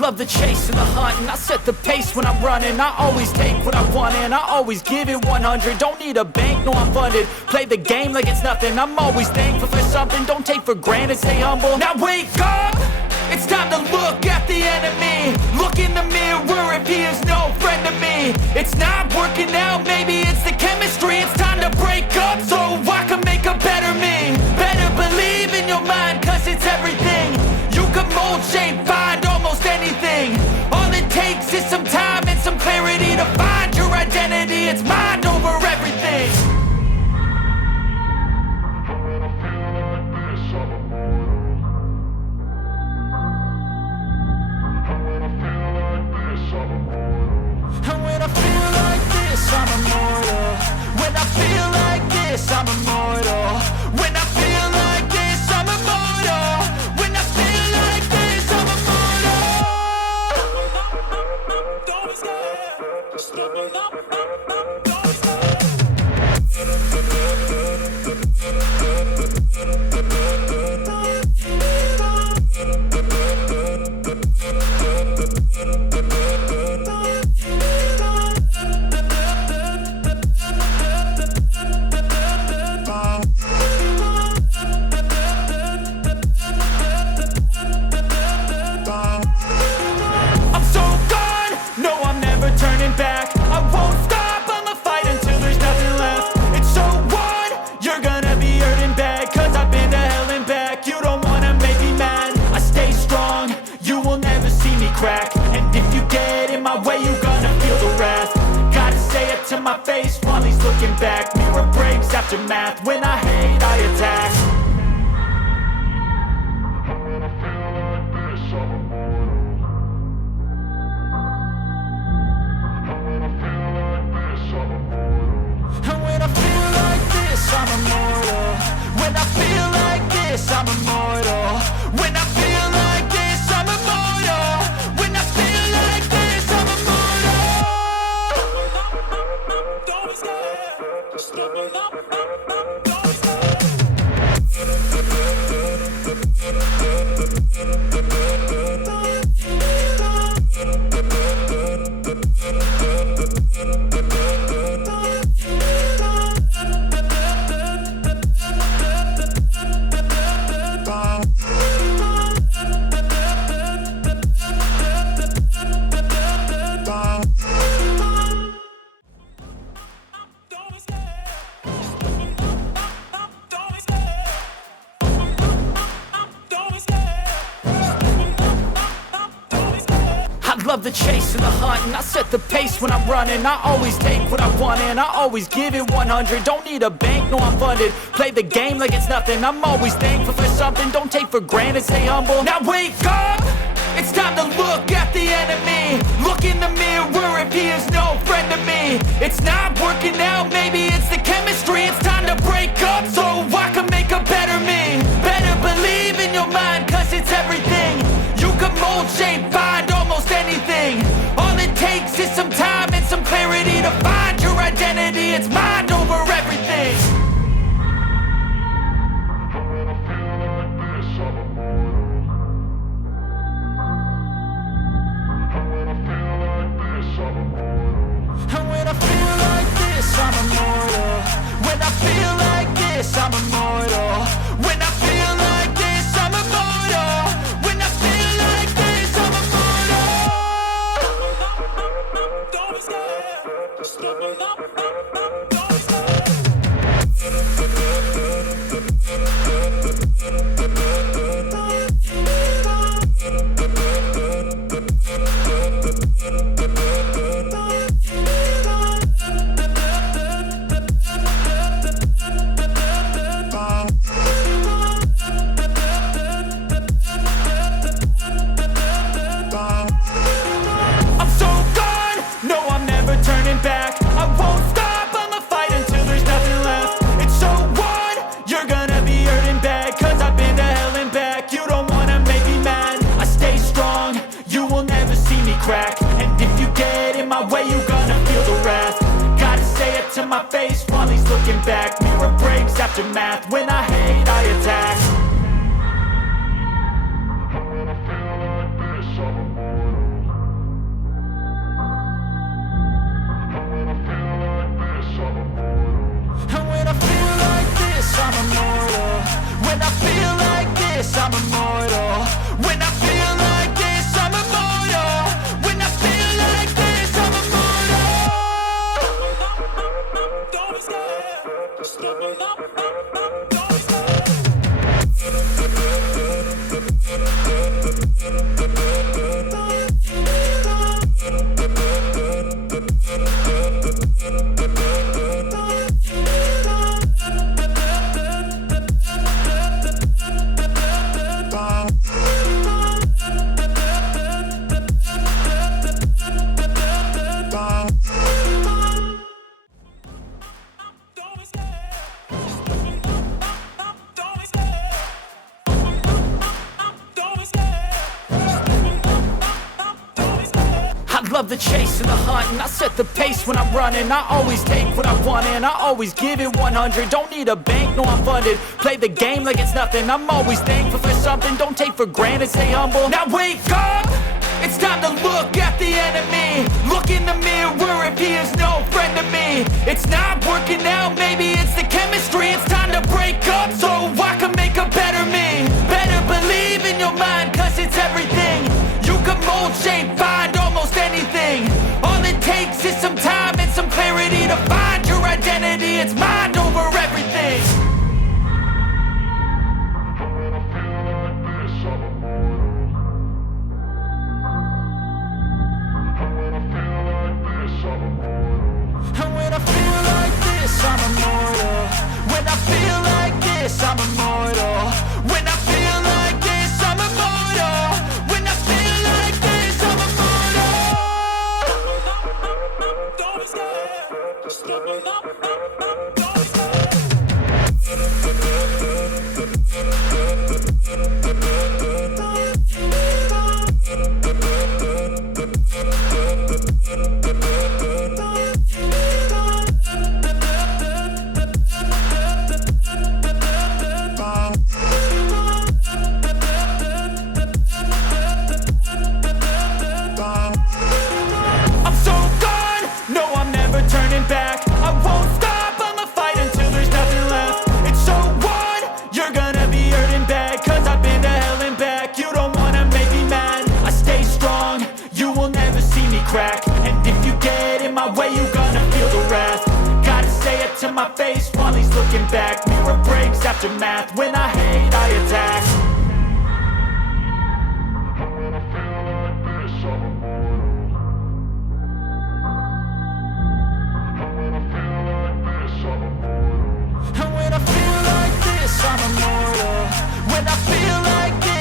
Love the chase and the hunt, and I set the pace when I'm running. I always take what I want and I always give it 100. Don't need a bank, no I'm funded. Play the game like it's nothing. I'm always thankful for something. Don't take for granted, stay humble. Now wake up! It's time to look at the enemy. Look in the mirror if he is no friend to me. It's not working out, maybe it's the chemistry. It's time to break up so I can make a better me. Better believe in your mind, cause it's everything. You can mold, shape, find almost anything. All it takes is some time and some clarity to find your identity. It's mind over everything. And when I feel like this, I'm immortal. When I feel like this, I'm immortal. When I feel like this, I'm immortal. When I feel like this, I'm immortal. Don't be scared. Step it up, don't be scared. Turning back, I won't stop, I'ma fight until there's nothing left. It's so on, you're gonna be hurting bad, cause I've been to hell and back. You don't wanna make me mad, I stay strong, you will never see me crack. And if you get in my way, you're gonna feel the wrath. Gotta say it to my face while he's looking back. Mirror breaks after math, when I hate, I attack. I'm immortal. When I feel like this, I'm immortal. When I feel like this, I'm immortal. When I feel like this, I'm immortal. Don't be scared. Step it up, don't be scared. love the chase and the hunt, and I set the pace when I'm running. I always take what I want and I always give it 100. Don't need a bank, no I'm funded. Play the game like it's nothing. I'm always thankful for something. Don't take for granted, stay humble. Now wake up! It's time to look at the enemy. Look in the mirror if he is no friend to me. It's not working out, maybe it's the chemistry. It's time to break up so I can make a better me. Better believe in your mind, cause it's everything. You can mold, shape, find almost anything. All it takes is some time and some clarity to find your identity. It's mind over everything. And when I feel like this, I'm immortal. When I feel like this, I'm immortal. When I feel like this, I'm immortal. When I feel like this, I'm immortal. Don't be scared. Just give me up. Don't be scared. And if you get in my way, you're gonna feel the wrath. Gotta say it to my face while he's looking back. Mirror breaks after math. When I hate, I attack. When I feel like this, I'm immortal. When I feel like this, I'm immortal. And when I feel like this, I'm immortal. When I feel like this, I'm immortal. When I feel like this, I'm immortal. When I feel like this, I'm immortal. Don't be scared. Just give me up. Don't be scared. Love the chase and the hunt, and I set the pace when I'm running. I always take what I want and I always give it 100. Don't need a bank, no I'm funded. Play the game like it's nothing. I'm always thankful for something. Don't take for granted, stay humble. Now wake up! It's time to look at the enemy. Look in the mirror if he is no friend to me. It's not working out, maybe it's the chemistry. It's time to break up so I can make a better me. Better believe in your mind, cause it's everything. You can mold, shape, find almost anything. All it takes is some time and some clarity to find your identity. It's mind over everything. When I feel like this, I'm immortal. When I feel like this, I'm immortal. And when I feel like this, I'm immortal. When I feel like this, I'm immortal. When I feel like this, I'm immortal. When I feel like this, I'm immortal. Don't be scared. Just give me up. Don't be scared. I'm so gone, no I'm never turning back. I won't stop, I'ma fight until there's nothing left. It's so on, you're gonna be hurting bad. Cause I've been to hell and back. You don't wanna make me mad. I stay strong, you will never see me crack. And if you get in my way, you're gonna feel the wrath. Gotta say it to my face while he's looking back. Mirror breaks after math. When I hate, I attack. When I feel like this, I'm immortal.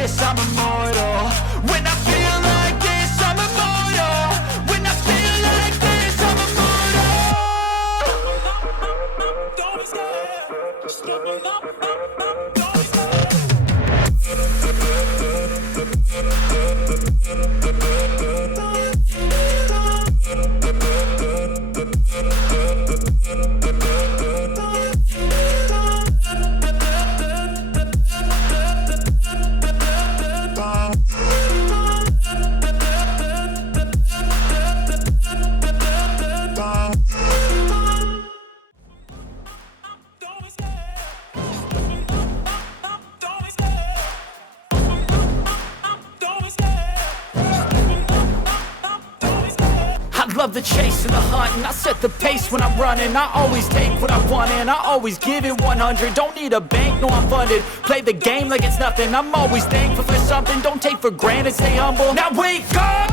this, I'm immortal. When I feel like this, I'm immortal. When I feel like this, I'm immortal. Don't be scared, just give me up. Don't be scared. Love the chase and the hunt, and I set the pace when I'm running. I always take what I want and I always give it 100. Don't need a bank, no I'm funded. Play the game like it's nothing. I'm always thankful for something. Don't take for granted, stay humble. Now wake up!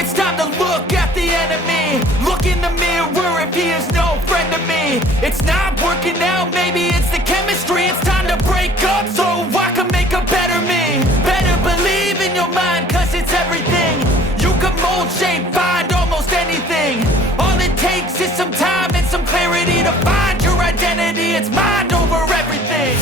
It's time to look at the enemy. Look in the mirror if he is no friend to me. It's not working out, maybe it's the chemistry. It's time to break up so I can make a better me. Better believe in your mind, cause it's everything. You can mold, shape, find almost anything. All it takes is some time and some clarity to find your identity. It's mind over everything.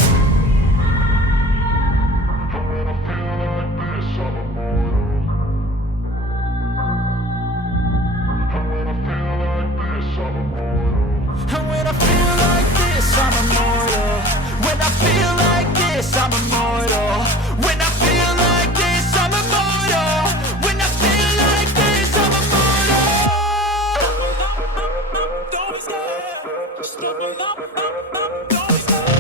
And when I feel like this, I'm immortal. When I feel like this, I'm immortal. When I feel like this, I'm immortal. When I feel like this, I'm immortal. Don't be scared, just give me up. Don't be scared.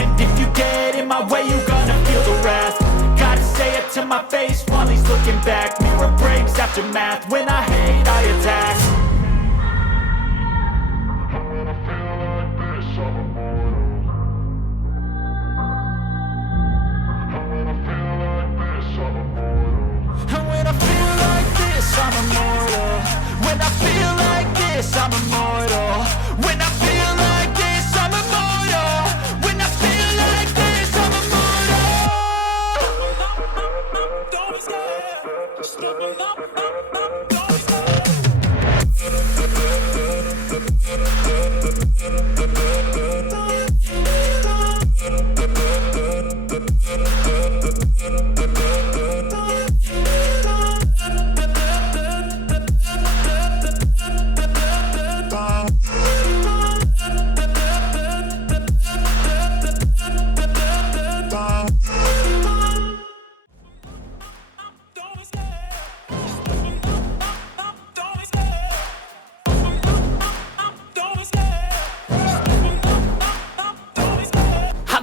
And if you get in my way, you gonna feel the wrath. Gotta say it to my face while he's looking back. Mirror breaks after math. When I hate, I attack. And when I feel like this, I'm immortal. When I feel like this, I'm immortal. When I feel like this, I'm immortal. When I feel like this, I'm immortal. Don't be scared, just give me up. Don't be scared.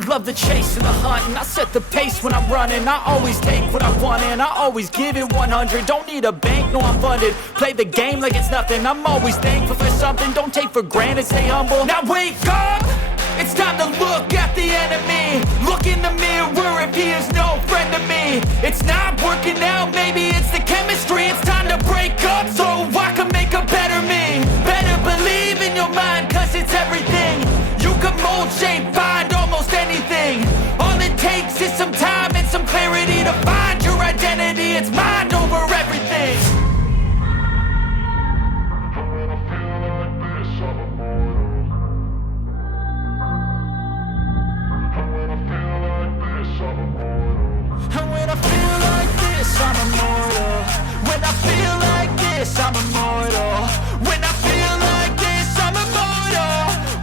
Love the chase and the hunt, and I set the pace when I'm running. I always take what I want and I always give it 100. Don't need a bank, no I'm funded. Play the game like it's nothing. I'm always thankful for something. Don't take for granted, stay humble. Now wake up! It's time to look at the enemy. Look in the mirror if he is no friend to me. It's not working out, maybe it's the chemistry. It's time to break up so I can make a better me. Better believe in your mind, cause it's everything. You can mold, shape, find almost anything. All it takes is some time and some clarity to find your identity. It's mind over everything. And when I feel like this, I'm immortal. When I feel like this, I'm immortal. When I feel like this, I'm immortal.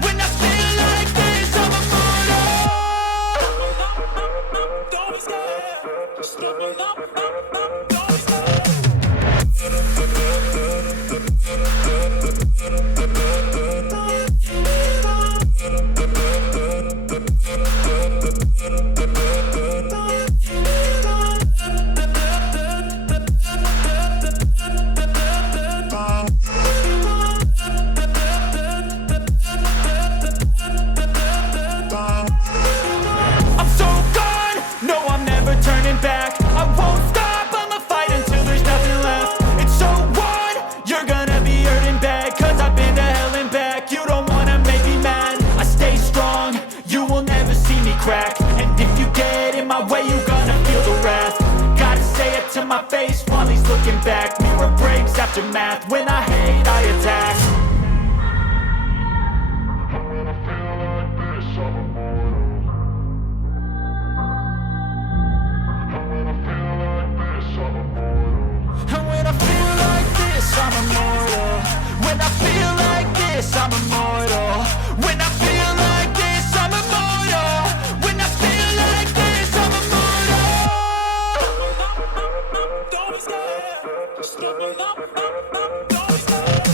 When I feel like this, I'm immortal. Don't be scared, just give me up. Don't be scared. aftermath. When I hate, I attack. And when I feel like this, I'm immortal. When I feel like this, I'm immortal. When I feel like this, I'm immortal. When I feel like this, I'm immortal. Don't be scared. Stepping up, don't be scared.